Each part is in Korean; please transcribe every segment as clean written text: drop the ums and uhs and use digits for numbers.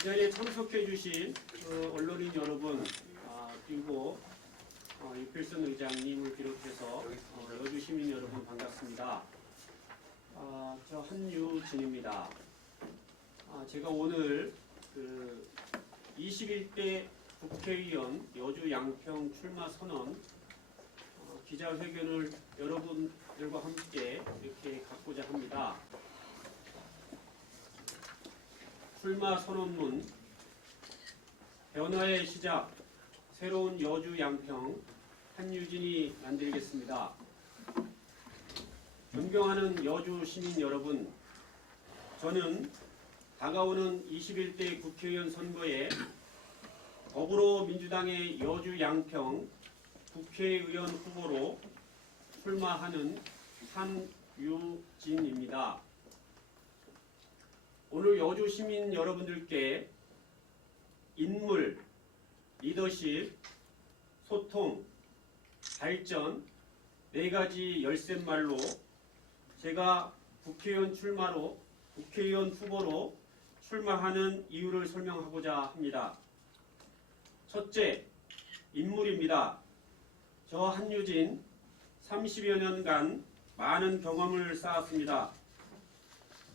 이 자리에 참석해 주신 언론인 여러분, 그리고 유필선 의장님을 비롯해서 여주 시민 여러분 반갑습니다. 저 한유진입니다. 제가 오늘 21대 국회의원 여주 양평 출마 선언 기자회견을 여러분들과 함께 이렇게 갖고자 합니다. 출마 선언문, 변화의 시작, 새로운 여주 양평, 한유진이 만들겠습니다. 존경하는 여주 시민 여러분, 저는 다가오는 21대 국회의원 선거에 더불어민주당의 여주 양평 국회의원 후보로 출마하는 한유진입니다. 오늘 여주 시민 여러분들께 인물, 리더십, 소통, 발전 4가지 열쇠말로 제가 국회의원 후보로 출마하는 이유를 설명하고자 합니다. 첫째, 인물입니다. 저 한유진 30여 년간 많은 경험을 쌓았습니다.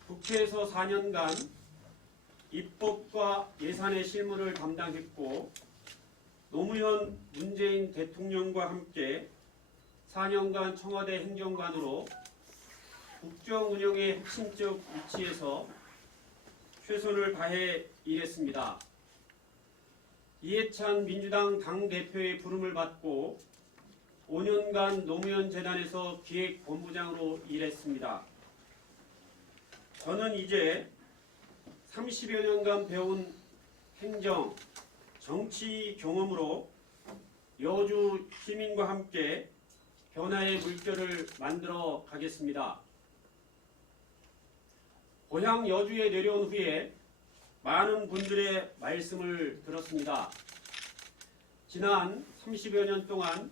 국회에서 4년간 입법과 예산의 실무를 담당했고 노무현 문재인 대통령과 함께 4년간 청와대 행정관으로 국정 운영의 핵심적 위치에서 최선을 다해 일했습니다. 이해찬 민주당 당대표의 부름을 받고 5년간 노무현 재단에서 기획본부장으로 일했습니다. 저는 이제 30여 년간 배운 행정, 정치 경험으로 여주 시민과 함께 변화의 물결을 만들어 가겠습니다. 고향 여주에 내려온 후에 많은 분들의 말씀을 들었습니다. 지난 30여 년 동안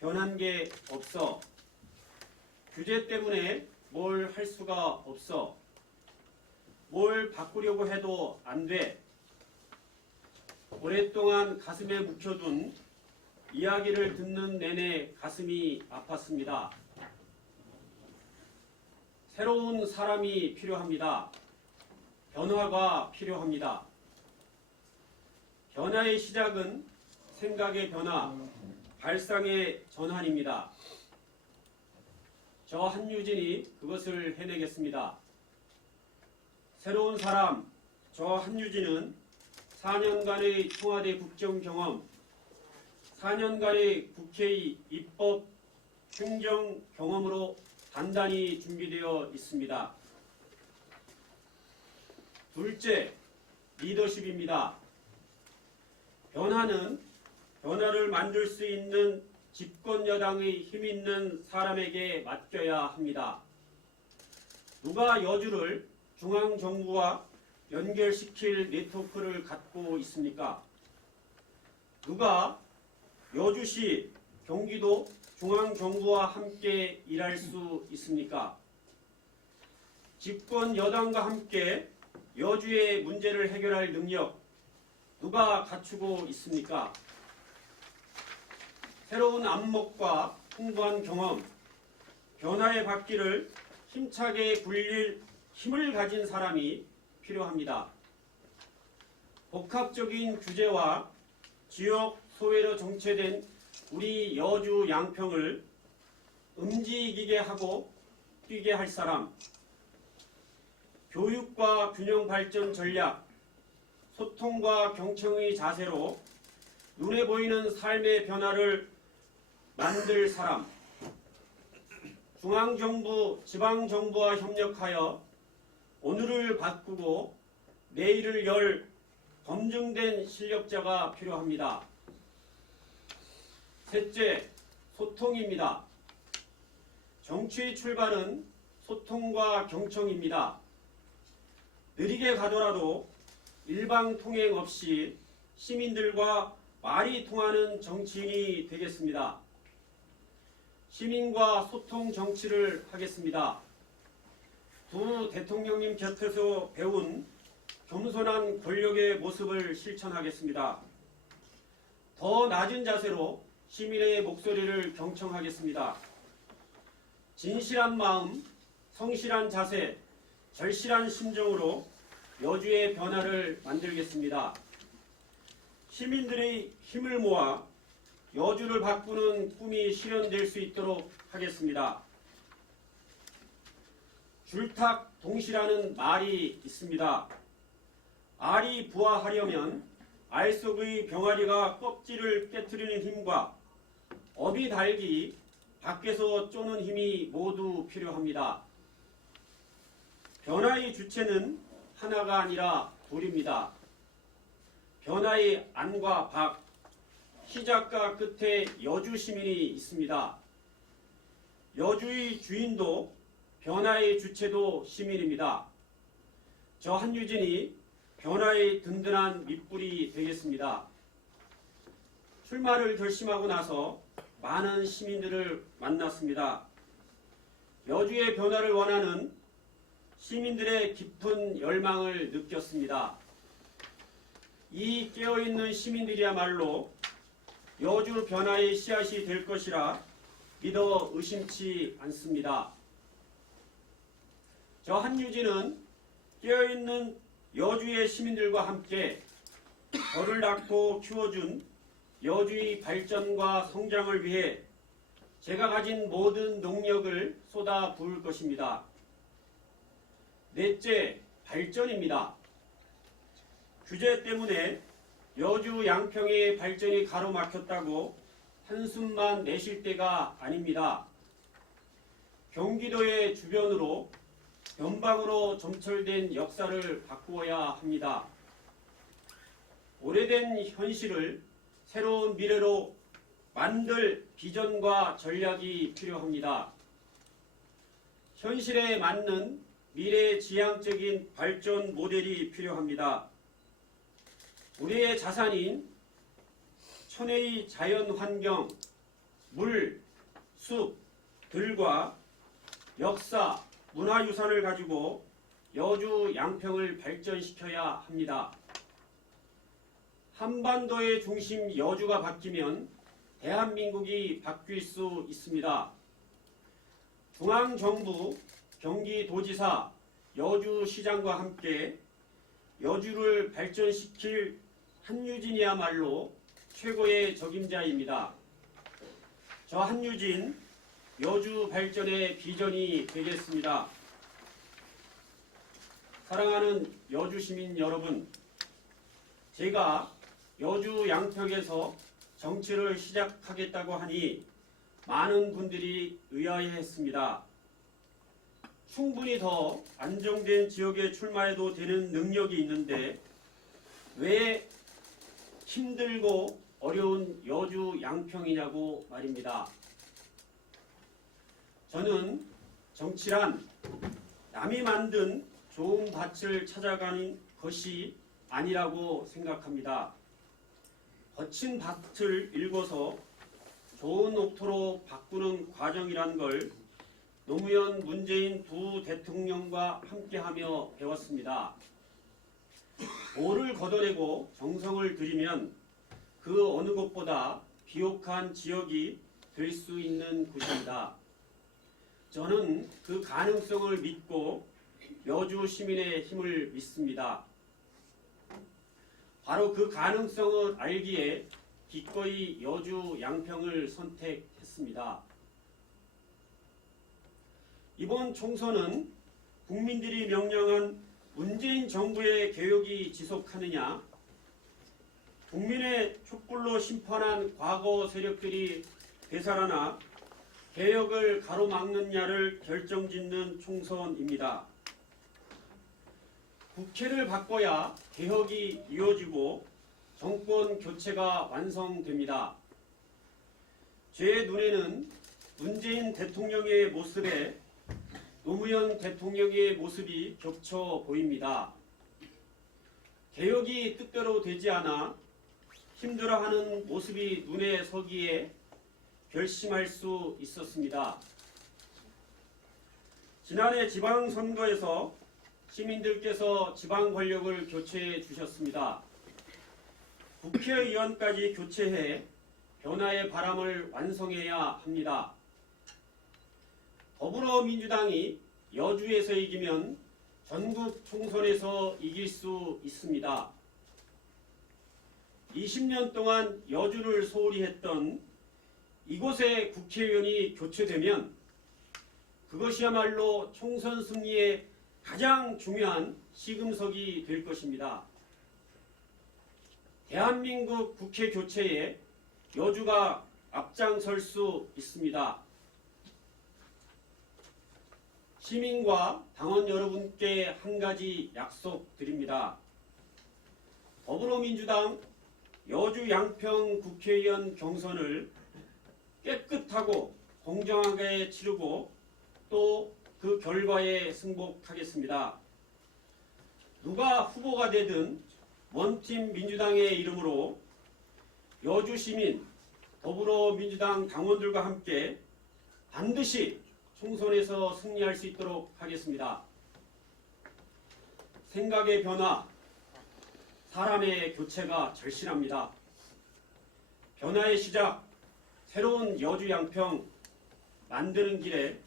변한 게 없어, 규제 때문에 뭘 할 수가 없어, 뭘 바꾸려고 해도 안 돼, 오랫동안 가슴에 묵혀둔 이야기를 듣는 내내 가슴이 아팠습니다. 새로운 사람이 필요합니다. 변화가 필요합니다. 변화의 시작은 생각의 변화, 발상의 전환입니다. 저 한유진이 그것을 해내겠습니다. 새로운 사람, 저 한유진은 4년간의 청와대 국정 경험, 4년간의 국회의 입법 행정 경험으로 단단히 준비되어 있습니다. 둘째, 리더십입니다. 변화를 만들 수 있는 집권 여당의 힘 있는 사람에게 맡겨야 합니다. 누가 여주를 중앙정부와 연결시킬 네트워크를 갖고 있습니까? 누가 여주시, 경기도 중앙정부와 함께 일할 수 있습니까? 집권 여당과 함께 여주의 문제를 해결할 능력 누가 갖추고 있습니까? 새로운 안목과 풍부한 경험, 변화의 바퀴를 힘차게 굴릴 힘을 가진 사람이 필요합니다. 복합적인 규제와 지역 소외로 정체된 우리 여주 양평을 움직이게 하고 뛰게 할 사람, 교육과 균형 발전 전략, 소통과 경청의 자세로 눈에 보이는 삶의 변화를 만들 사람, 중앙정부, 지방정부와 협력하여 오늘을 바꾸고 내일을 열 검증된 실력자가 필요합니다. 셋째, 소통입니다. 정치의 출발은 소통과 경청입니다. 느리게 가더라도 일방통행 없이 시민들과 말이 통하는 정치인이 되겠습니다. 시민과 소통 정치를 하겠습니다. 두 대통령님 곁에서 배운 겸손한 권력의 모습을 실천하겠습니다. 더 낮은 자세로 시민의 목소리를 경청하겠습니다. 진실한 마음, 성실한 자세, 절실한 심정으로 여주의 변화를 만들겠습니다. 시민들의 힘을 모아 여주를 바꾸는 꿈이 실현될 수 있도록 하겠습니다. 줄탁동시라는 말이 있습니다. 알이 부화하려면 알 속의 병아리가 껍질을 깨트리는 힘과 업이 달기 밖에서 쪼는 힘이 모두 필요합니다. 변화의 주체는 하나가 아니라 둘입니다. 변화의 안과 밖, 시작과 끝에 여주 시민이 있습니다. 여주의 주인도 변화의 주체도 시민입니다. 저 한유진이 변화의 든든한 밑불이 되겠습니다. 출마를 결심하고 나서 많은 시민들을 만났습니다. 여주의 변화를 원하는 시민들의 깊은 열망을 느꼈습니다. 이 깨어있는 시민들이야말로 여주 변화의 씨앗이 될 것이라 믿어 의심치 않습니다. 저 한유진은 깨어있는 여주의 시민들과 함께 저를 낳고 키워준 여주의 발전과 성장을 위해 제가 가진 모든 능력을 쏟아 부을 것입니다. 넷째, 발전입니다. 규제 때문에 여주 양평의 발전이 가로막혔다고 한숨만 내쉴 때가 아닙니다. 경기도의 주변으로 변방으로 점철된 역사를 바꾸어야 합니다. 오래된 현실을 새로운 미래로 만들 비전과 전략이 필요합니다. 현실에 맞는 미래지향적인 발전 모델이 필요합니다. 우리의 자산인 천혜의 자연환경, 물, 숲, 들과 역사, 문화유산을 가지고 여주 양평을 발전시켜야 합니다. 한반도의 중심 여주가 바뀌면 대한민국이 바뀔 수 있습니다. 중앙정부, 경기도지사, 여주시장과 함께 여주를 발전시킬 한유진이야말로 최고의 적임자입니다. 저 한유진, 여주 발전의 비전이 되겠습니다. 사랑하는 여주 시민 여러분, 제가 여주 양평에서 정치를 시작하겠다고 하니 많은 분들이 의아해했습니다. 충분히 더 안정된 지역에 출마해도 되는 능력이 있는데 왜 힘들고 어려운 여주 양평이냐고 말입니다. 저는 정치란 남이 만든 좋은 밭을 찾아가는 것이 아니라고 생각합니다. 거친 밭을 일궈서 좋은 옥토로 바꾸는 과정이란 걸 노무현, 문재인 두 대통령과 함께하며 배웠습니다. 돌을 걷어내고 정성을 들이면 그 어느 곳보다 비옥한 지역이 될 수 있는 곳입니다. 저는 그 가능성을 믿고 여주 시민의 힘을 믿습니다. 바로 그 가능성을 알기에 기꺼이 여주 양평을 선택했습니다. 이번 총선은 국민들이 명령한 문재인 정부의 개혁이 지속하느냐, 국민의 촛불로 심판한 과거 세력들이 되살아나 개혁을 가로막느냐를 결정짓는 총선입니다. 국회를 바꿔야 개혁이 이루어지고 정권 교체가 완성됩니다. 제 눈에는 문재인 대통령의 모습에 노무현 대통령의 모습이 겹쳐 보입니다. 개혁이 뜻대로 되지 않아 힘들어하는 모습이 눈에 서기에 결심할 수 있었습니다. 지난해 지방선거에서 시민들께서 지방 권력을 교체해 주셨습니다. 국회의원까지 교체해 변화의 바람을 완성해야 합니다. 더불어민주당이 여주에서 이기면 전국 총선에서 이길 수 있습니다. 20년 동안 여주를 소홀히 했던 이곳의 국회의원이 교체되면 그것이야말로 총선 승리의 가장 중요한 시금석이 될 것입니다. 대한민국 국회 교체에 여주가 앞장설 수 있습니다. 시민과 당원 여러분께 한 가지 약속드립니다. 더불어민주당 여주 양평 국회의원 경선을 깨끗하고 공정하게 치르고 또 그 결과에 승복하겠습니다. 누가 후보가 되든 원팀 민주당의 이름으로 여주 시민 더불어민주당 당원들과 함께 반드시 총선에서 승리할 수 있도록 하겠습니다. 생각의 변화, 사람의 교체가 절실합니다. 변화의 시작, 새로운 여주 양평 만드는 길에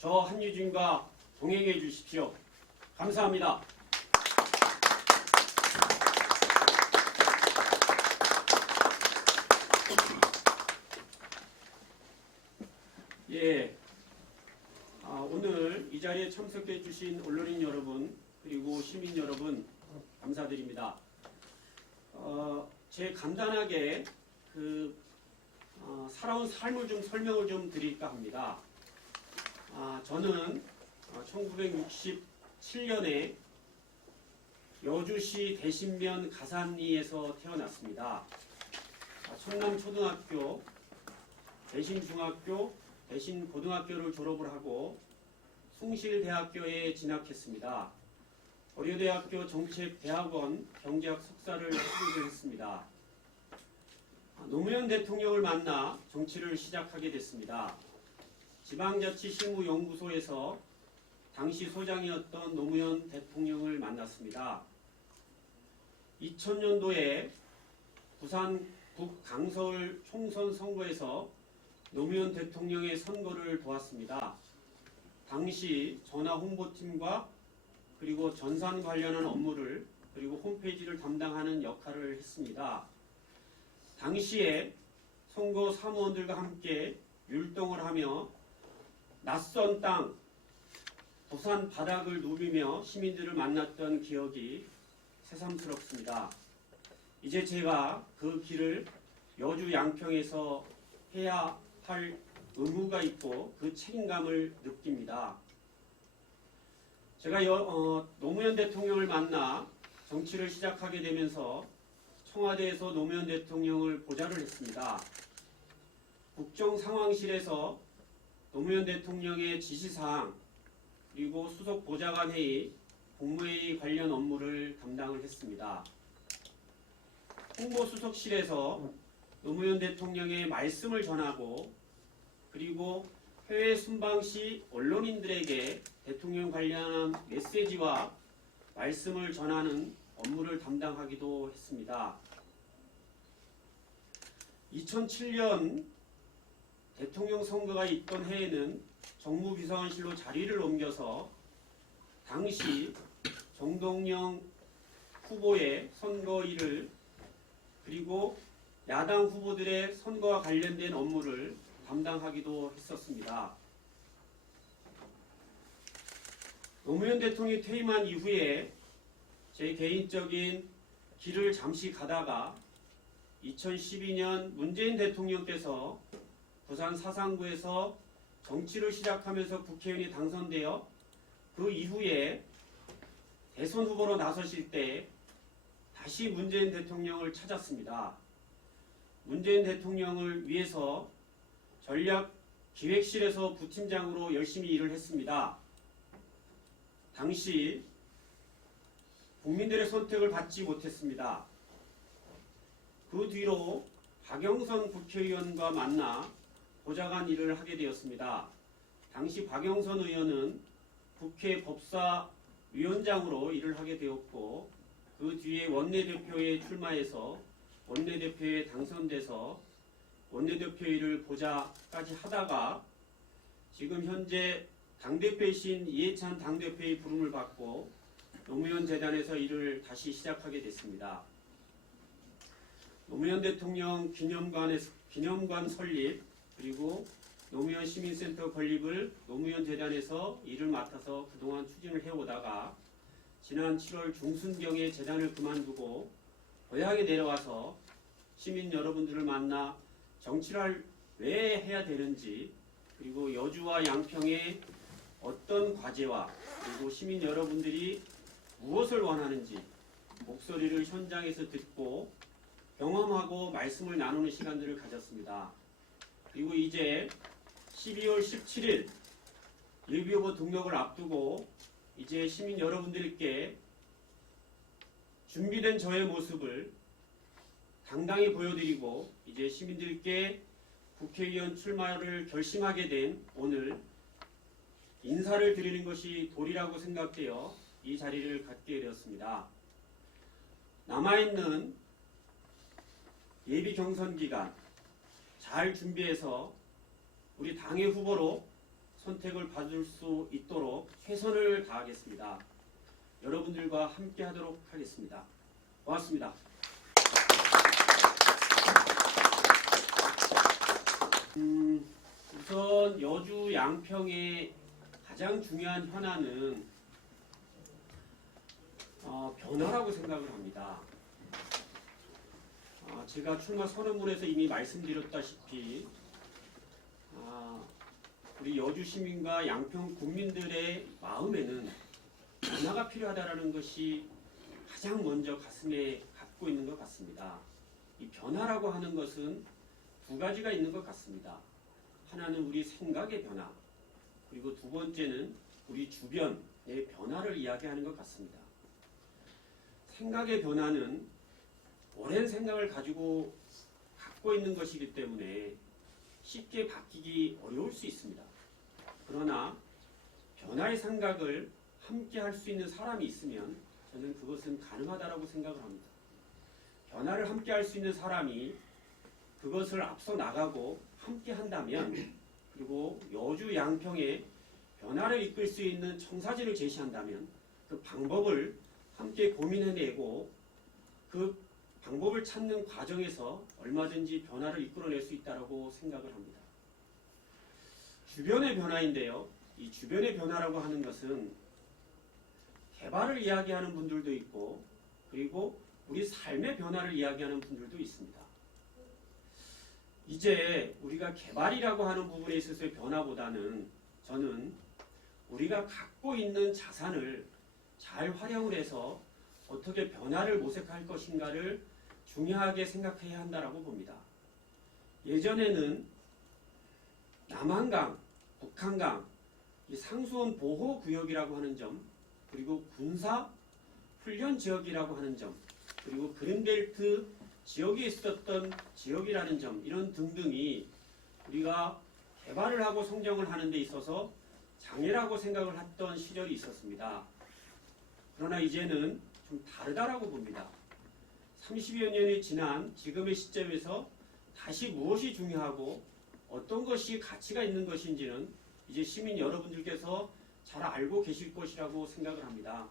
저 한유진과 동행해 주십시오. 감사합니다. 오늘 이 자리에 참석해 주신 언론인 여러분 그리고 시민 여러분 감사드립니다. 제 간단하게 살아온 삶을 좀 설명을 좀 드릴까 합니다. 저는 1967년에 여주시 대신면 가산리에서 태어났습니다. 청남초등학교, 대신중학교, 대신고등학교를 졸업을 하고 숭실대학교에 진학했습니다. 고려대학교 정책대학원 경제학 석사를 수료를 했습니다. 노무현 대통령을 만나 정치를 시작하게 됐습니다. 지방자치실무연구소에서 당시 소장이었던 노무현 대통령을 만났습니다. 2000년도에 부산 북강서울 총선 선거에서 노무현 대통령의 선거를 도왔습니다. 당시 전화 홍보팀과 그리고 전산 관련한 업무를 그리고 홈페이지를 담당하는 역할을 했습니다. 당시에 선거 사무원들과 함께 율동을 하며 낯선 땅, 부산 바닥을 누비며 시민들을 만났던 기억이 새삼스럽습니다. 이제 제가 그 길을 여주 양평에서 해야 할 의무가 있고 그 책임감을 느낍니다. 제가 노무현 대통령을 만나 정치를 시작하게 되면서 청와대에서 노무현 대통령을 보좌를 했습니다. 국정상황실에서 노무현 대통령의 지시사항 그리고 수석보좌관 회의, 국무회의 관련 업무를 담당을 했습니다. 홍보수석실에서 노무현 대통령의 말씀을 전하고 그리고 해외 순방 시 언론인들에게 대통령 관련한 메시지와 말씀을 전하는 업무를 담당하기도 했습니다. 2007년 대통령 선거가 있던 해에는 정무비서관실로 자리를 옮겨서 당시 정동영 후보의 선거 일을 그리고 야당 후보들의 선거와 관련된 업무를 담당하기도 했었습니다. 노무현 대통령이 퇴임한 이후에 제 개인적인 길을 잠시 가다가 2012년 문재인 대통령께서 부산 사상구에서 정치를 시작하면서 국회의원이 당선되어 그 이후에 대선 후보로 나서실 때 다시 문재인 대통령을 찾았습니다. 문재인 대통령을 위해서 전략기획실에서 부팀장으로 열심히 일을 했습니다. 당시 국민들의 선택을 받지 못했습니다. 그 뒤로 박영선 국회의원과 만나 보좌관 일을 하게 되었습니다. 당시 박영선 의원은 국회 법사 위원장으로 일을 하게 되었고 그 뒤에 원내대표에 출마해서 원내대표에 당선돼서 원내대표 일을 보자까지 하다가 지금 현재 당대표이신 이해찬 당대표의 부름을 받고 노무현 재단에서 일을 다시 시작하게 됐습니다. 노무현 대통령 기념관 설립 그리고 노무현 시민센터 건립을 노무현 재단에서 일을 맡아서 그동안 추진을 해오다가 지난 7월 중순경에 재단을 그만두고 고향에 내려와서 시민 여러분들을 만나 정치를 왜 해야 되는지 그리고 여주와 양평에 어떤 과제와 그리고 시민 여러분들이 무엇을 원하는지 목소리를 현장에서 듣고 경험하고 말씀을 나누는 시간들을 가졌습니다. 그리고 이제 12월 17일 예비후보 등록을 앞두고 이제 시민 여러분들께 준비된 저의 모습을 당당히 보여드리고 이제 시민들께 국회의원 출마를 결심하게 된 오늘 인사를 드리는 것이 도리라고 생각되어 이 자리를 갖게 되었습니다. 남아있는 예비 경선 기간 잘 준비해서 우리 당의 후보로 선택을 받을 수 있도록 최선을 다하겠습니다. 여러분들과 함께 하도록 하겠습니다. 고맙습니다. 우선 여주 양평의 가장 중요한 현안은 변화라고 생각을 합니다. 제가 출마 선언문에서 이미 말씀드렸다시피 우리 여주 시민과 양평 국민들의 마음에는 변화가 필요하다는 것이 가장 먼저 가슴에 갖고 있는 것 같습니다. 이 변화라고 하는 것은 두 가지가 있는 것 같습니다. 하나는 우리 생각의 변화, 그리고 두 번째는 우리 주변의 변화를 이야기하는 것 같습니다. 생각의 변화는 오랜 생각을 갖고 있는 것이기 때문에 쉽게 바뀌기 어려울 수 있습니다. 그러나 변화의 생각을 함께 할 수 있는 사람이 있으면 저는 그것은 가능하다고 생각을 합니다. 변화를 함께 할 수 있는 사람이 그것을 앞서 나가고 함께 한다면 그리고 여주 양평에 변화를 이끌 수 있는 청사진을 제시한다면 그 방법을 함께 고민해내고 그 방법을 찾는 과정에서 얼마든지 변화를 이끌어낼 수 있다고 생각을 합니다. 주변의 변화인데요. 이 주변의 변화라고 하는 것은 개발을 이야기하는 분들도 있고 그리고 우리 삶의 변화를 이야기하는 분들도 있습니다. 이제 우리가 개발이라고 하는 부분에 있어서의 변화보다는 저는 우리가 갖고 있는 자산을 잘 활용을 해서 어떻게 변화를 모색할 것인가를 중요하게 생각해야 한다고 봅니다. 예전에는 남한강, 북한강, 이 상수원 보호구역이라고 하는 점, 그리고 군사 훈련 지역이라고 하는 점, 그리고 그린벨트 지역에 있었던 지역이라는 점, 이런 등등이 우리가 개발을 하고 성장을 하는 데 있어서 장애라고 생각을 했던 시절이 있었습니다. 그러나 이제는 좀 다르다라고 봅니다. 30여 년이 지난 지금의 시점에서 다시 무엇이 중요하고 어떤 것이 가치가 있는 것인지는 이제 시민 여러분들께서 잘 알고 계실 것이라고 생각을 합니다.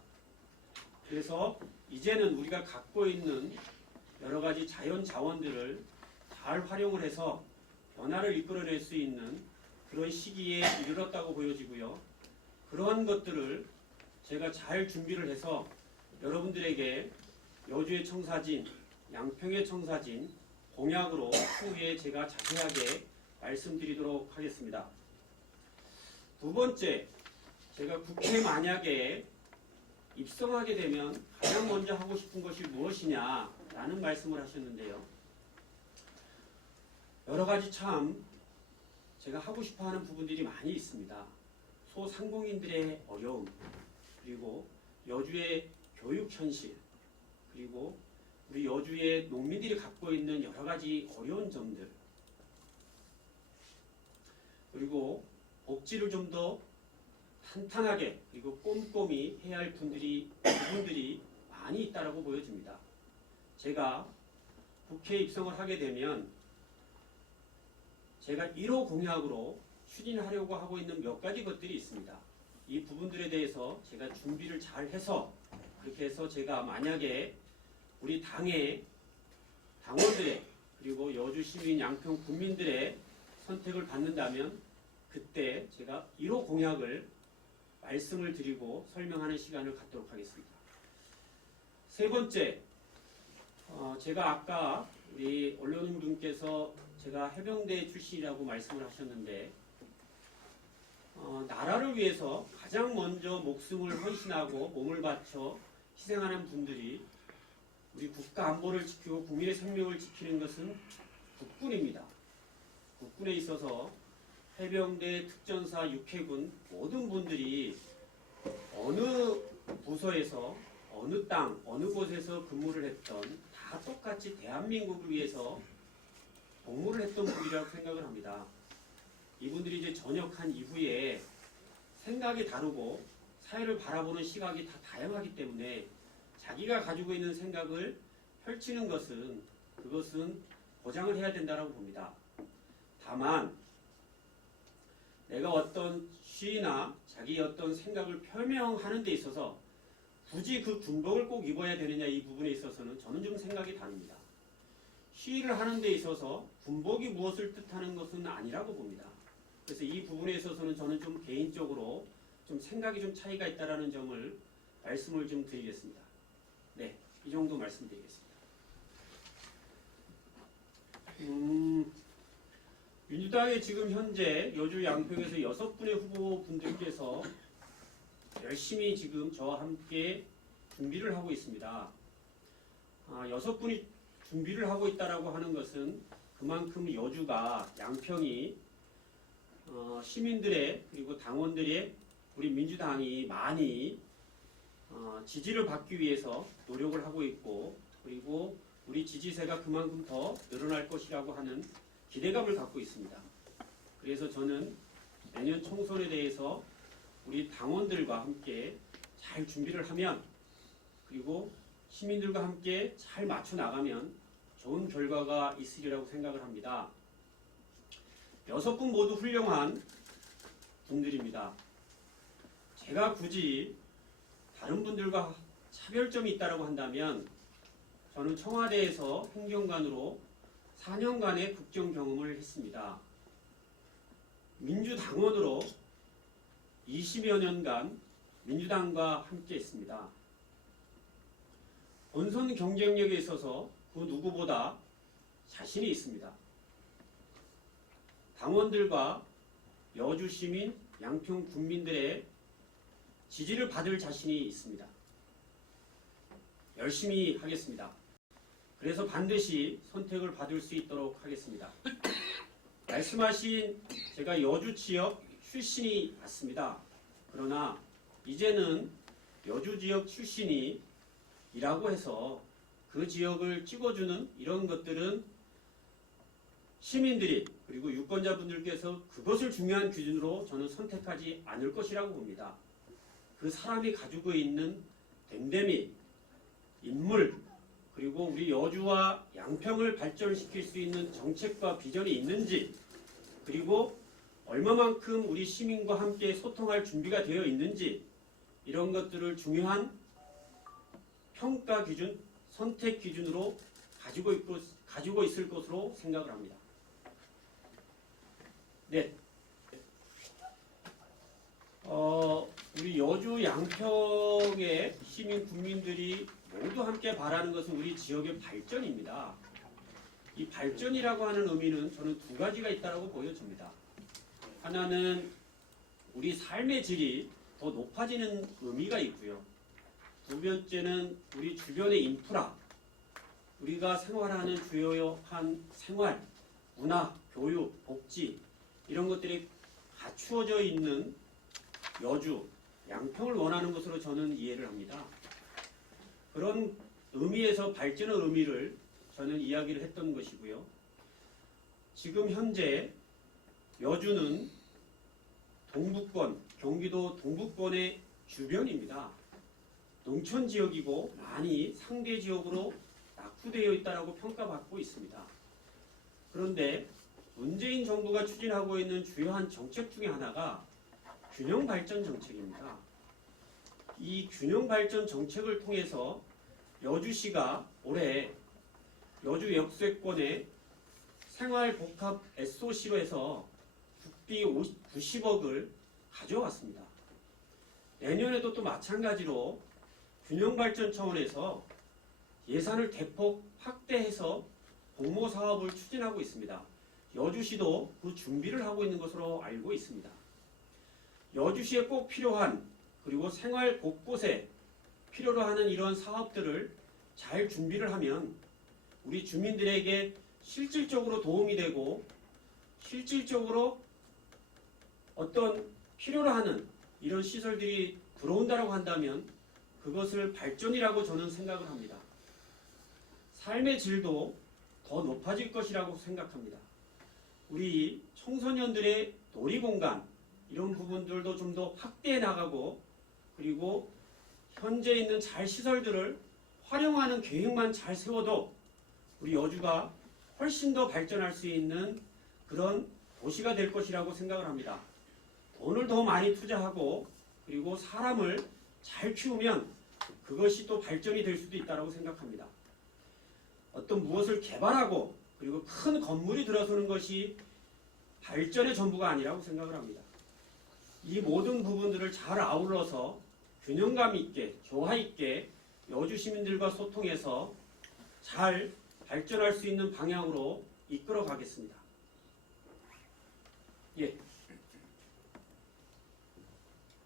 그래서 이제는 우리가 갖고 있는 여러 가지 자연 자원들을 잘 활용을 해서 변화를 이끌어낼 수 있는 그런 시기에 이르렀다고 보여지고요. 그러한 것들을 제가 잘 준비를 해서 여러분들에게 여주의 청사진, 양평의 청사진 공약으로 후에 제가 자세하게 말씀드리도록 하겠습니다. 두 번째, 제가 국회에 만약에 입성하게 되면 가장 먼저 하고 싶은 것이 무엇이냐라는 말씀을 하셨는데요. 여러 가지 참 제가 하고 싶어 하는 부분들이 많이 있습니다. 소상공인들의 어려움, 그리고 여주의 교육 현실, 그리고 우리 여주의 농민들이 갖고 있는 여러 가지 어려운 점들, 그리고 복지를 좀 더 탄탄하게 그리고 꼼꼼히 해야 할 부분들이 많이 있다라고 보여집니다. 제가 국회에 입성을 하게 되면 제가 1호 공약으로 추진하려고 하고 있는 몇 가지 것들이 있습니다. 이 부분들에 대해서 제가 준비를 잘 해서 그렇게 해서 제가 만약에 우리 당의 당원들의 그리고 여주 시민 양평 국민들의 선택을 받는다면 그때 제가 1호 공약을 말씀을 드리고 설명하는 시간을 갖도록 하겠습니다. 세 번째, 제가 아까 우리 언론인분께서 제가 해병대 출신이라고 말씀을 하셨는데 나라를 위해서 가장 먼저 목숨을 헌신하고 몸을 바쳐 희생하는 분들이 우리 국가 안보를 지키고 국민의 생명을 지키는 것은 국군입니다. 국군에 있어서 해병대, 특전사, 육해군 모든 분들이 어느 부서에서 어느 땅, 어느 곳에서 근무를 했던 다 똑같이 대한민국을 위해서 복무를 했던 분이라고 생각을 합니다. 이분들이 이제 전역한 이후에 생각이 다르고 사회를 바라보는 시각이 다 다양하기 때문에 자기가 가지고 있는 생각을 펼치는 것은 그것은 보장을 해야 된다고 봅니다. 다만 내가 어떤 시위나 자기 어떤 생각을 표명하는 데 있어서 굳이 그 군복을 꼭 입어야 되느냐 이 부분에 있어서는 저는 좀 생각이 다릅니다. 시위를 하는 데 있어서 군복이 무엇을 뜻하는 것은 아니라고 봅니다. 그래서 이 부분에 있어서는 저는 좀 개인적으로 좀 생각이 좀 차이가 있다라는 점을 말씀을 좀 드리겠습니다. 네, 이 정도 말씀드리겠습니다. 민주당의 지금 현재 여주 양평에서 6분의 후보분들께서 열심히 지금 저와 함께 준비를 하고 있습니다. 6분이 준비를 하고 있다라고 하는 것은 그만큼 여주가 양평이 시민들의 그리고 당원들의 우리 민주당이 많이 지지를 받기 위해서 노력을 하고 있고 그리고 우리 지지세가 그만큼 더 늘어날 것이라고 하는 기대감을 갖고 있습니다. 그래서 저는 내년 총선에 대해서 우리 당원들과 함께 잘 준비를 하면 그리고 시민들과 함께 잘 맞춰 나가면 좋은 결과가 있으리라고 생각을 합니다. 6분 모두 훌륭한 분들입니다. 제가 굳이 다른 분들과 차별점이 있다고 한다면 저는 청와대에서 행정관으로 4년간의 국정 경험을 했습니다. 민주당원으로 20여 년간 민주당과 함께 했습니다. 본선 경쟁력에 있어서 그 누구보다 자신이 있습니다. 당원들과 여주 시민, 양평 국민들의 지지를 받을 자신이 있습니다. 열심히 하겠습니다. 그래서 반드시 선택을 받을 수 있도록 하겠습니다. 말씀하신 제가 여주 지역 출신이 맞습니다. 그러나 이제는 여주 지역 출신이 이라고 해서 그 지역을 찍어주는 이런 것들은 시민들이 그리고 유권자분들께서 그것을 중요한 기준으로 저는 선택하지 않을 것이라고 봅니다. 그 사람이 가지고 있는 댐댐이 인물 그리고 우리 여주와 양평을 발전시킬 수 있는 정책과 비전이 있는지 그리고 얼마만큼 우리 시민과 함께 소통할 준비가 되어 있는지 이런 것들을 중요한 평가 기준, 선택 기준으로 가지고 있을 것으로 생각을 합니다. 네. 우리 여주 양평의 시민 국민들이 모두 함께 바라는 것은 우리 지역의 발전입니다. 이 발전이라고 하는 의미는 저는 두 가지가 있다고 보여집니다. 하나는 우리 삶의 질이 더 높아지는 의미가 있고요. 두 번째는 우리 주변의 인프라, 우리가 생활하는 주요한 생활, 문화, 교육, 복지 이런 것들이 갖추어져 있는 여주, 양평을 원하는 것으로 저는 이해를 합니다. 그런 의미에서 발전의 의미를 저는 이야기를 했던 것이고요. 지금 현재 여주는 동북권, 경기도 동북권의 주변입니다. 농촌 지역이고 많이 상대 지역으로 낙후되어 있다고 평가받고 있습니다. 그런데 문재인 정부가 추진하고 있는 주요한 정책 중에 하나가 균형 발전 정책입니다. 이 균형 발전 정책을 통해서 여주시가 올해 여주 역세권의 생활복합 SOC로 해서 국비 90억을 가져왔습니다. 내년에도 또 마찬가지로 균형 발전 차원에서 예산을 대폭 확대해서 공모 사업을 추진하고 있습니다. 여주시도 그 준비를 하고 있는 것으로 알고 있습니다. 여주시에 꼭 필요한 그리고 생활 곳곳에 필요로 하는 이런 사업들을 잘 준비를 하면 우리 주민들에게 실질적으로 도움이 되고 실질적으로 어떤 필요로 하는 이런 시설들이 들어온다고 한다면 그것을 발전이라고 저는 생각을 합니다. 삶의 질도 더 높아질 것이라고 생각합니다. 우리 청소년들의 놀이공간 이런 부분들도 좀 더 확대해 나가고 그리고 현재 있는 잘 시설들을 활용하는 계획만 잘 세워도 우리 여주가 훨씬 더 발전할 수 있는 그런 도시가 될 것이라고 생각을 합니다. 돈을 더 많이 투자하고 그리고 사람을 잘 키우면 그것이 또 발전이 될 수도 있다고 생각합니다. 어떤 무엇을 개발하고 그리고 큰 건물이 들어서는 것이 발전의 전부가 아니라고 생각을 합니다. 이 모든 부분들을 잘 아울러서 균형감 있게 조화 있게 여주 시민들과 소통해서 잘 발전할 수 있는 방향으로 이끌어 가겠습니다. 예.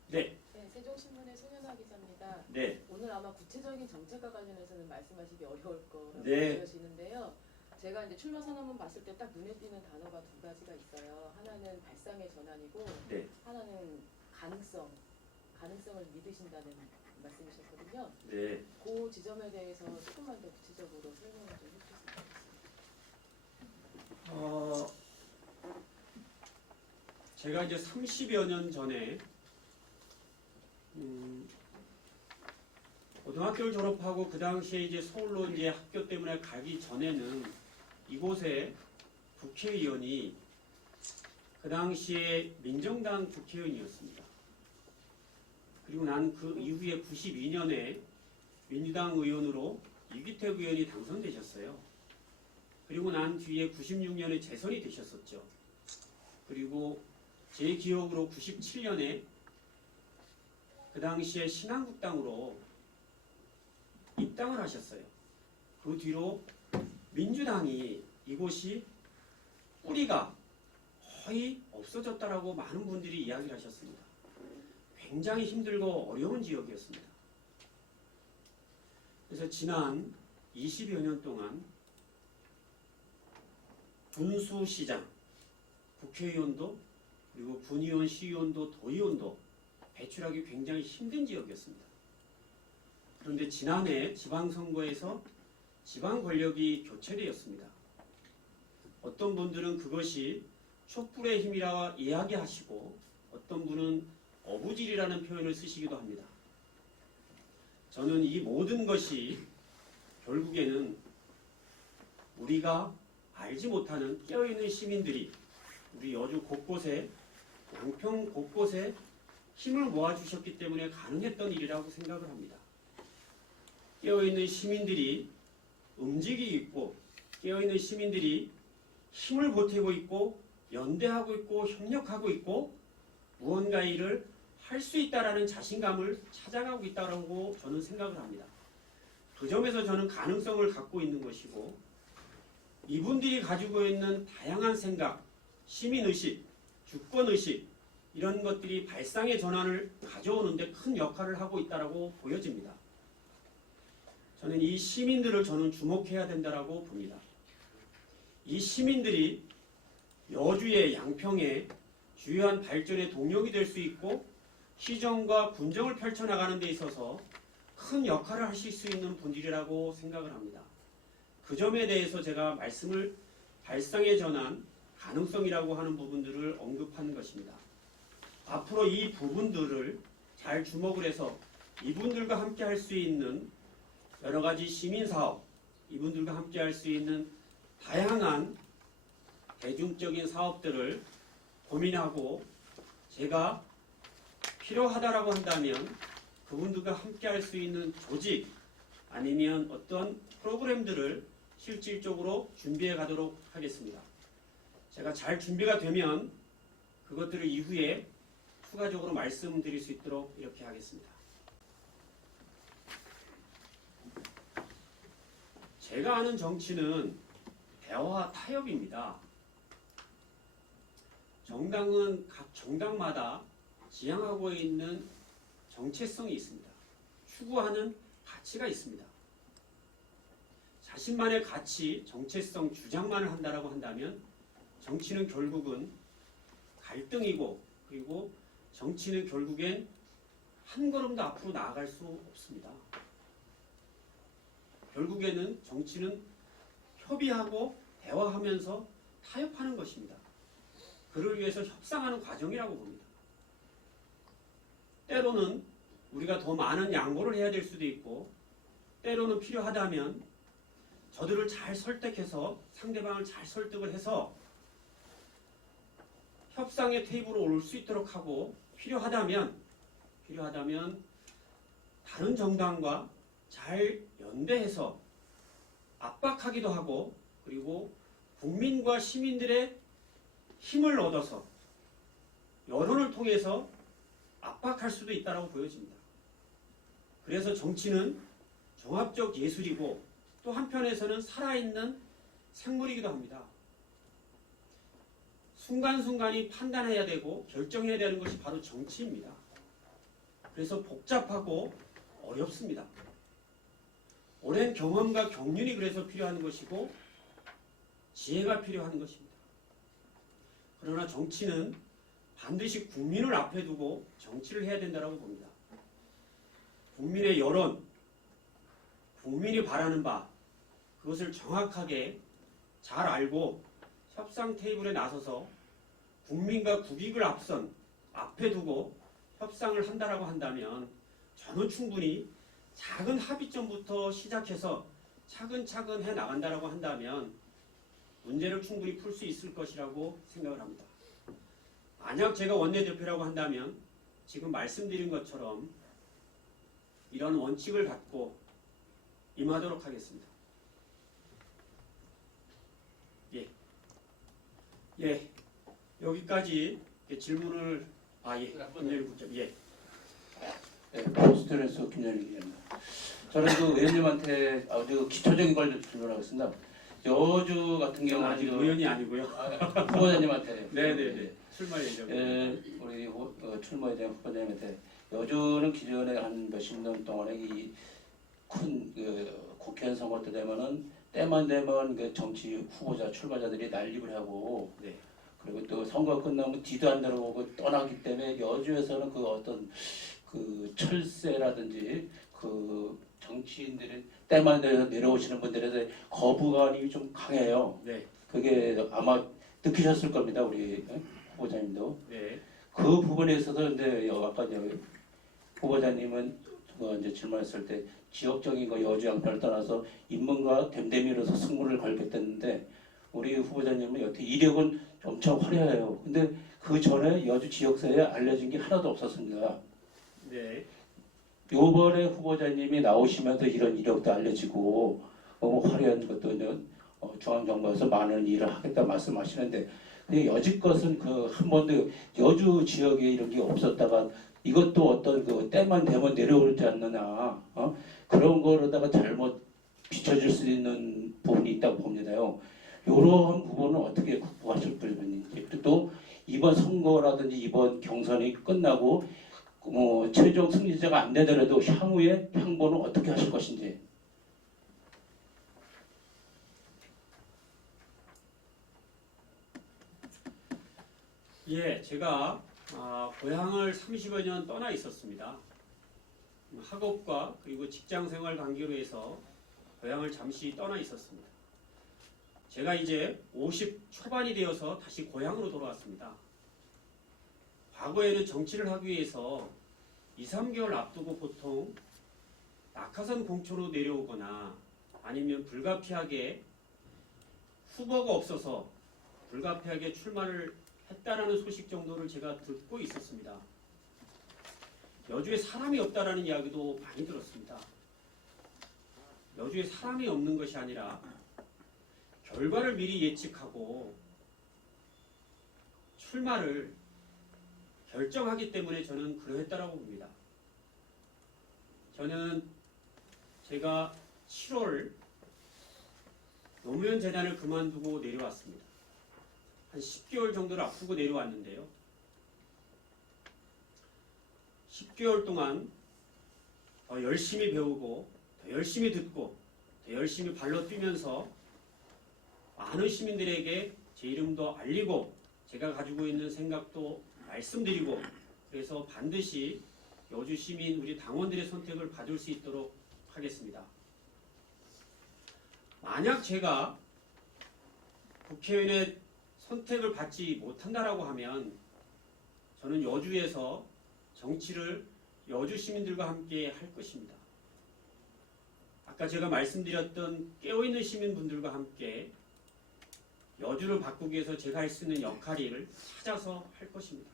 네. 네, 세종신문의 손연아 기자입니다. 네. 오늘 아마 구체적인 정책과 관련해서는 말씀하시기 어려울 거라고 네. 보여지는데요. 제가 이제 출마 선언문 봤을 때 딱 눈에 띄는 단어가 두 가지가 있어요. 하나는 발상의 전환이고, 네. 하나는 가능성을 믿으신다는 말씀이셨거든요. 네. 그 지점에 대해서 조금만 더 구체적으로 설명을 좀 해주셨으면 좋겠습니다. 제가 이제 30여 년 전에 고등학교를 졸업하고 그 당시에 이제 서울로 이제 학교 때문에 가기 전에는 이곳에 국회의원이 그 당시에 민정당 국회의원이었습니다. 그리고 난 그 이후에 92년에 민주당 의원으로 이규택 의원이 당선되셨어요. 그리고 난 뒤에 96년에 재선이 되셨었죠. 그리고 제 기억으로 97년에 그 당시에 신한국당으로 입당을 하셨어요. 그 뒤로 민주당이 이곳이 뿌리가 거의 없어졌다라고 많은 분들이 이야기를 하셨습니다. 굉장히 힘들고 어려운 지역이었습니다. 그래서 지난 20여 년 동안 군수시장, 국회의원도 그리고 군의원, 시의원도 도의원도 배출하기 굉장히 힘든 지역이었습니다. 그런데 지난해 지방선거에서 지방 권력이 교체되었습니다. 어떤 분들은 그것이 촛불의 힘이라 이야기하시고 어떤 분은 어부질이라는 표현을 쓰시기도 합니다. 저는 이 모든 것이 결국에는 우리가 알지 못하는 깨어있는 시민들이 우리 여주 곳곳에 양평 곳곳에 힘을 모아주셨기 때문에 가능했던 일이라고 생각을 합니다. 깨어있는 시민들이 움직이고 있고 깨어있는 시민들이 힘을 보태고 있고 연대하고 있고 협력하고 있고 무언가 일을 할 수 있다라는 자신감을 찾아가고 있다고 저는 생각을 합니다. 그 점에서 저는 가능성을 갖고 있는 것이고 이분들이 가지고 있는 다양한 생각, 시민의식, 주권의식 이런 것들이 발상의 전환을 가져오는데 큰 역할을 하고 있다고 보여집니다. 저는 이 시민들을 저는 주목해야 된다고 봅니다. 이 시민들이 여주의 양평의 주요한 발전의 동력이 될 수 있고 시정과 군정을 펼쳐나가는 데 있어서 큰 역할을 하실 수 있는 분들이라고 생각을 합니다. 그 점에 대해서 제가 말씀을 발상의 전환, 가능성이라고 하는 부분들을 언급한 것입니다. 앞으로 이 부분들을 잘 주목을 해서 이분들과 함께 할 수 있는 여러 가지 시민사업, 이분들과 함께 할 수 있는 다양한 대중적인 사업들을 고민하고 제가 필요하다라고 한다면 그분들과 함께 할 수 있는 조직 아니면 어떤 프로그램들을 실질적으로 준비해 가도록 하겠습니다. 제가 잘 준비가 되면 그것들을 이후에 추가적으로 말씀드릴 수 있도록 이렇게 하겠습니다. 제가 아는 정치는 대화와 타협입니다. 정당은 각 정당마다 지향하고 있는 정체성이 있습니다. 추구하는 가치가 있습니다. 자신만의 가치, 정체성, 주장만을 한다라고 한다면 정치는 결국은 갈등이고 그리고 정치는 결국엔 한 걸음도 앞으로 나아갈 수 없습니다. 결국에는 정치는 협의하고 대화하면서 타협하는 것입니다. 그를 위해서 협상하는 과정이라고 봅니다. 때로는 우리가 더 많은 양보를 해야 될 수도 있고 때로는 필요하다면 저들을 잘 설득해서 상대방을 잘 설득을 해서 협상의 테이블로 올 수 있도록 하고 필요하다면 다른 정당과 잘 연대해서 압박하기도 하고 그리고 국민과 시민들의 힘을 얻어서 여론을 통해서 압박할 수도 있다고 보여집니다. 그래서 정치는 종합적 예술이고 또 한편에서는 살아있는 생물이기도 합니다. 순간순간이 판단해야 되고 결정해야 되는 것이 바로 정치입니다. 그래서 복잡하고 어렵습니다. 오랜 경험과 경륜이 그래서 필요한 것이고 지혜가 필요한 것입니다. 그러나 정치는 반드시 국민을 앞에 두고 정치를 해야 된다고 봅니다. 국민의 여론, 국민이 바라는 바 그것을 정확하게 잘 알고 협상 테이블에 나서서 국민과 국익을 앞에 두고 협상을 한다라고 한다면 저는 충분히 작은 합의점부터 시작해서 차근차근 해 나간다라고 한다면 문제를 충분히 풀 수 있을 것이라고 생각을 합니다. 만약 제가 원내대표라고 한다면 지금 말씀드린 것처럼 이런 원칙을 갖고 임하도록 하겠습니다. 예, 여기까지 질문을 김현일 국장. 예. 네, 포스트레스 김현일입니다. 저는 그 의원님한테 아주 기초적인 걸 질문하겠습니다. 여주 같은 경우는 아직 의원이 아니고요. 후보자님한테. 네네네. 출마 예정. 우리 출마에 대한 후보자님한테 여주는 기존에 한 몇십 년 동안에 이 큰 국회의원 선거 때 되면은 때만 되면 그 정치 후보자 출마자들이 난립을 하고 네. 그리고 또 선거 끝나면 뒤도 안 돌아보고 떠나기 때문에 여주에서는 그 어떤 그 철새라든지 그 정치인들이 때만 되면 내려오시는 분들에 대해 거부감이 좀 강해요. 네. 그게 아마 느끼셨을 겁니다, 우리 후보자님도. 네. 그 부분에 있어서 이제 아까 후보자님은 이제 질문했을 때 지역적인 거 여주 양편을 떠나서 인문과 댐댐이로서 승부를 걸겠다는데 우리 후보자님은 여태 이력은 엄청 화려해요. 근데 그 전에 여주 지역사회에 알려진 게 하나도 없었습니다. 네. 요번에 후보자님이 나오시면서 이런 이력도 알려지고 너무 화려한 것도 이제 중앙정부에서 많은 일을 하겠다 말씀하시는데 근데 여지껏은 그 한 번도 여주 지역에 이런 게 없었다가 이것도 어떤 그 때만 되면 내려오지 않느냐 그런 거로다가 잘못 비춰질 수 있는 부분이 있다고 봅니다요. 이러한 부분은 어떻게 극복하실 분인지 또 이번 선거라든지 이번 경선이 끝나고 최종 승리자가 안 되더라도 향후에 향보는 어떻게 하실 것인지. 예, 제가 고향을 30여 년 떠나 있었습니다. 학업과 그리고 직장생활 관계로 해서 고향을 잠시 떠나 있었습니다. 제가 이제 50 초반이 되어서 다시 고향으로 돌아왔습니다. 과거에는 정치를 하기 위해서 2, 3개월 앞두고 보통 낙하산 공초로 내려오거나 아니면 불가피하게 후보가 없어서 불가피하게 출마를 했다라는 소식 정도를 제가 듣고 있었습니다. 여주에 사람이 없다라는 이야기도 많이 들었습니다. 여주에 사람이 없는 것이 아니라 결과를 미리 예측하고 출마를 결정하기 때문에 저는 그러했다라고 봅니다. 저는 제가 7월 노무현 재단을 그만두고 내려왔습니다. 한 10개월 정도를 앞두고 내려왔는데요. 10개월 동안 더 열심히 배우고 더 열심히 듣고 더 열심히 발로 뛰면서 많은 시민들에게 제 이름도 알리고 제가 가지고 있는 생각도 말씀드리고 그래서 반드시 여주 시민 우리 당원들의 선택을 받을 수 있도록 하겠습니다. 만약 제가 국회의원의 선택을 받지 못한다라고 하면 저는 여주에서 정치를 여주 시민들과 함께 할 것입니다. 아까 제가 말씀드렸던 깨어있는 시민분들과 함께 여주를 바꾸기 위해서 제가 할 수 있는 역할을 찾아서 할 것입니다.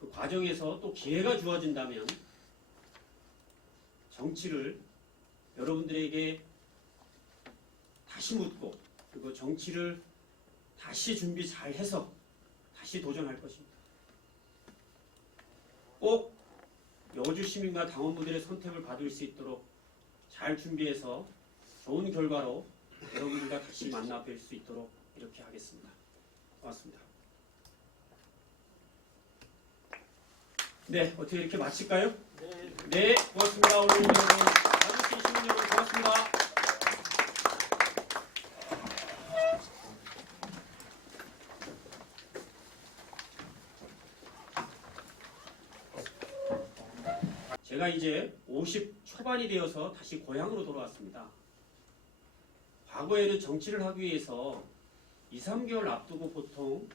그 과정에서 또 기회가 주어진다면 정치를 여러분들에게 다시 묻고 그리고 정치를 다시 준비 잘 해서 다시 도전할 것입니다. 꼭 여주 시민과 당원분들의 선택을 받을 수 있도록 잘 준비해서 좋은 결과로 여러분들과 다시 만나 뵐 수 있도록 이렇게 하겠습니다. 고맙습니다. 네, 어떻게 이렇게 마칠까요? 네, 고맙습니다. 오늘 여러분, 와주신 시민 여러분 고맙습니다. 제가 이제 50 초반이 되어서 다시 고향으로 돌아왔습니다. 과거에는 정치를 하기 위해서 2, 3개월 앞두고 보통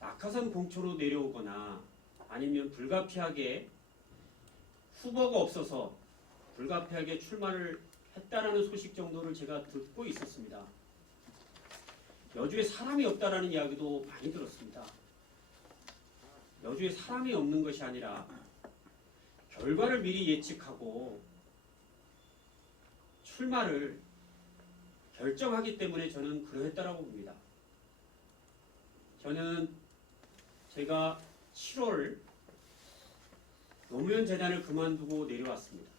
낙하산 공초로 내려오거나 아니면 불가피하게 후보가 없어서 불가피하게 출마를 했다라는 소식 정도를 제가 듣고 있었습니다. 여주에 사람이 없다라는 이야기도 많이 들었습니다. 여주에 사람이 없는 것이 아니라 결과를 미리 예측하고 출마를 결정하기 때문에 저는 그러했다라고 봅니다. 저는 제가 7월 노무현 재단을 그만두고 내려왔습니다.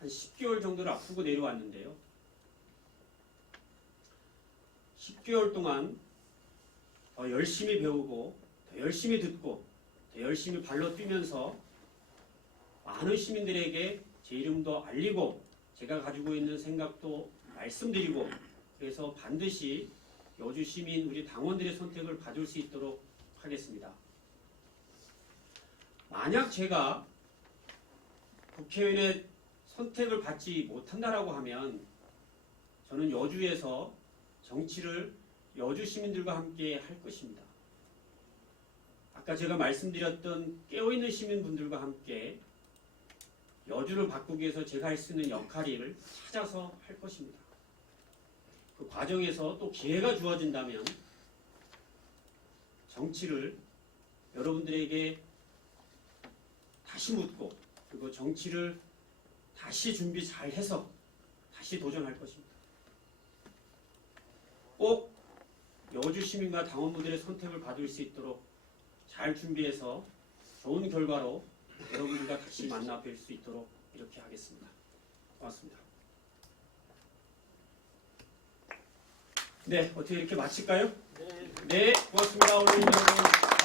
한 10개월 정도를 앞두고 내려왔는데요. 10개월 동안 더 열심히 배우고 더 열심히 듣고 더 열심히 발로 뛰면서 많은 시민들에게 제 이름도 알리고 제가 가지고 있는 생각도 말씀드리고 그래서 반드시 여주 시민 우리 당원들의 선택을 받을 수 있도록 하겠습니다. 만약 제가 국회의원의 선택을 받지 못한다라고 하면 저는 여주에서 정치를 여주 시민들과 함께 할 것입니다. 아까 제가 말씀드렸던 깨어있는 시민분들과 함께 여주를 바꾸기 위해서 제가 할 수 있는 역할을 찾아서 할 것입니다. 그 과정에서 또 기회가 주어진다면 정치를 여러분들에게 다시 묻고 그리고 정치를 다시 준비 잘 해서 다시 도전할 것입니다. 꼭 여주 시민과 당원분들의 선택을 받을 수 있도록 잘 준비해서 좋은 결과로 여러분들과 다시 만나 뵐 수 있도록 이렇게 하겠습니다. 고맙습니다. 네, 어떻게 이렇게 마칠까요? 네, 고맙습니다. 오늘 여러분.